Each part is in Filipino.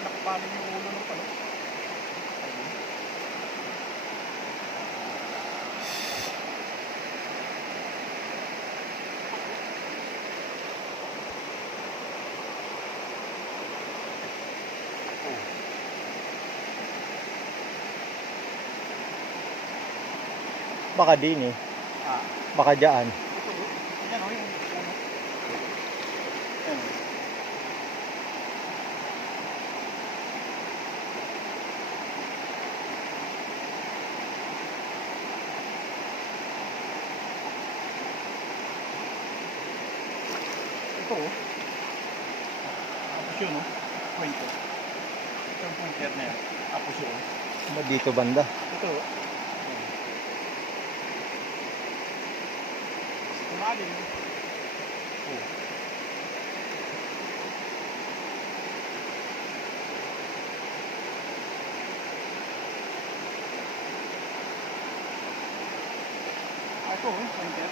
nakapanin yung ulo ng palo. Baka din eh. Ah, Baka dyan. ito. Yan o, yung ulo. Yan o. Ito o. Tapos yun o. Kwento. Ito yung punker na yan. Tapos yun. Dito banda. Ito o. Kumalim. Oh. Ito o, pointer.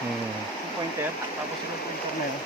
Yung pointer. Tapos yung pointer na yun.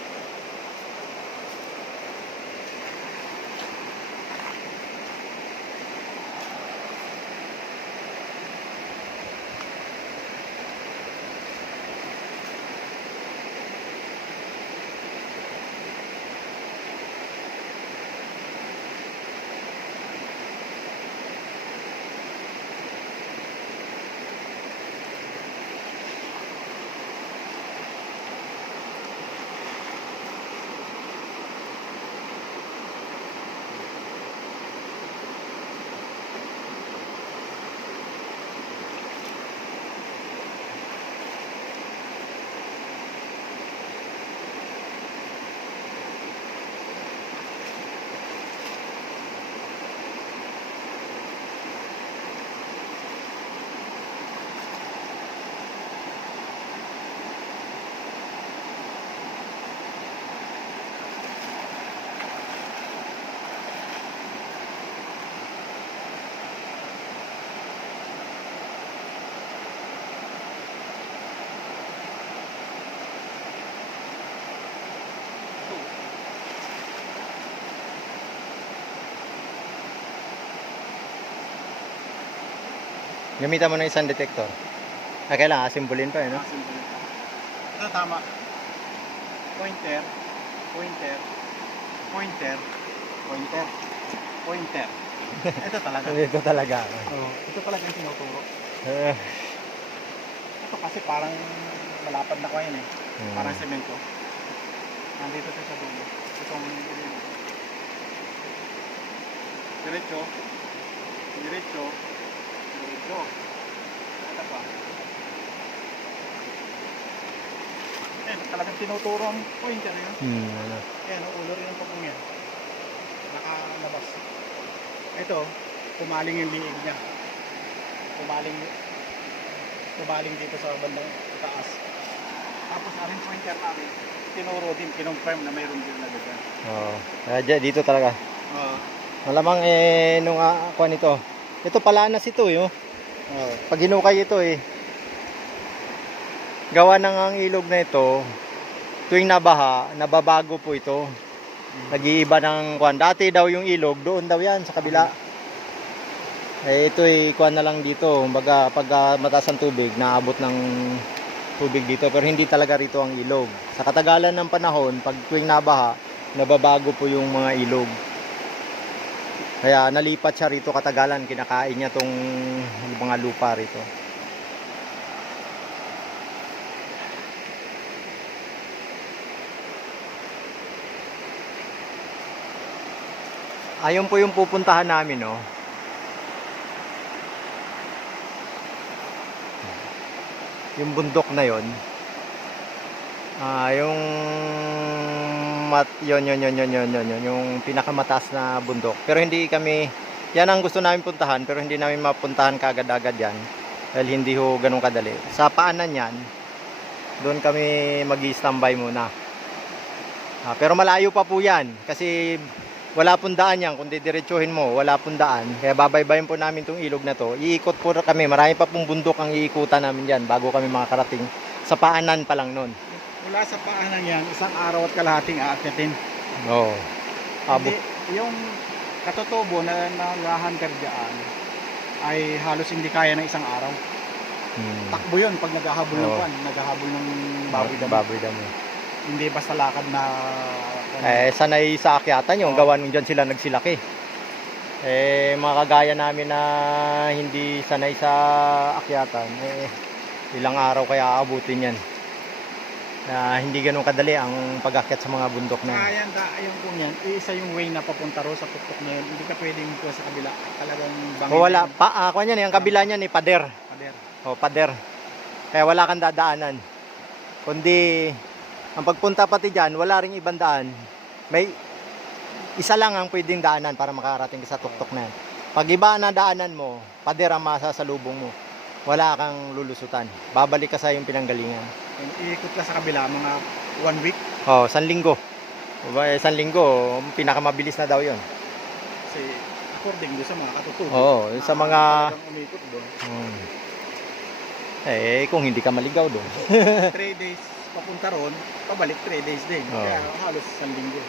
Gamitan mo na isang detector. Kailangan asimbolin pa eh, no? Simple ito. Ito tama. Pointer. Pointer. Pointer. Pointer. Pointer. Ito talaga. Dito talaga. Oo. Ito talaga yung tinuturo. Eh, Ito kasi parang malapad na ko yan eh. Hmm. Parang semento. Nandito siya sa dulo. Itong diretso. Diretso. Diretso. Ito pa. Eh, talagang tinuturo ang pointer yun. ano. Ayan, ulo rin ang pagong yan. Nakalabas. Ito, pumaling yung liig niya. Pumaling dito sa bandang taas. Tapos aring pointer namin, tinuro din, kinonfirm na mayroon din na dyan. Oo. Dito talaga. Oo. Malamang nung kuha nito. Ito palanas ito eh. Oh. Pag hinukay ito eh. Gawa ng ang ilog na ito. Tuwing nabaha, nababago po ito. Nag-iiba ng kuwan. Dati daw yung ilog, doon daw yan sa kabila. Ito ay kuwan na lang dito. Kumbaga pag mataas ang tubig, naabot ng tubig dito. Pero hindi talaga rito ang ilog. Sa katagalan ng panahon, pag tuwing nabaha, nababago po yung mga ilog. Kaya nalipat siya rito katagalan, kinakain niya tong mga lupa rito. Ayun po yung pupuntahan namin, no. Yung bundok na yon. Yung yun, yung pinakamataas na bundok. Pero hindi kami, yan ang gusto namin puntahan, pero hindi namin mapuntahan kaagad-agad yan. Dahil hindi ho ganun kadali. Sa paanan yan, doon kami mag-i-standby muna. Pero malayo pa po yan, kasi wala pong daan yan. Kung didiretsuhin mo, wala pong daan. Kaya babaybayin po namin itong ilog na to. Iikot po kami, marami pa pong bundok ang iikutan namin yan bago kami makakarating. Sa paanan pa lang nun. Mula sa paanan yan, isang araw at kalahating aakyatin. Oo. Hindi, yung katutubo na nag-hunter dyan ay halos hindi kaya ng isang araw. Takbo yun pag naghahabol ng Oo. naghahabol ng baboy damo. Baboy damo. Hindi basta lakad na Sanay sa akyatan yung Oo. gawa nung dyan sila nagsilaki. Mga kagaya namin na hindi sanay sa akyatan, ilang araw kaya aabutin yan. Na hindi ganun kadali ang pag-akyat sa mga bundok na. kaya yung kung yan, isa yung way na papunta ro sa tuktok na yun. Hindi ka pwedeng kuha sa kabila. Talagang bangin. O wala, kuha niyan, ang kabila niyan pader. Pader. O, pader. Kaya wala kang dadaanan. Kundi, ang pagpunta pati dyan, wala ring ibang daan. May isa lang ang pwedeng daanan para makarating ka sa tuktok na yan. Pag iba na daanan mo, pader ang masasalubong mo. Wala kang lulusutan. Babalik ka sa yung pinanggalingan. Iikot ka sa kabila mga 1 week. O, 1 linggo. Isang linggo, pinakamabilis na daw yun. Kasi according doon sa mga katutubo. Oo, sa mga... talagang umikot doon. Kung hindi ka maligaw doon. 3 days papunta ron, pabalik 3 days din. Oo. Kaya halos 1 linggo.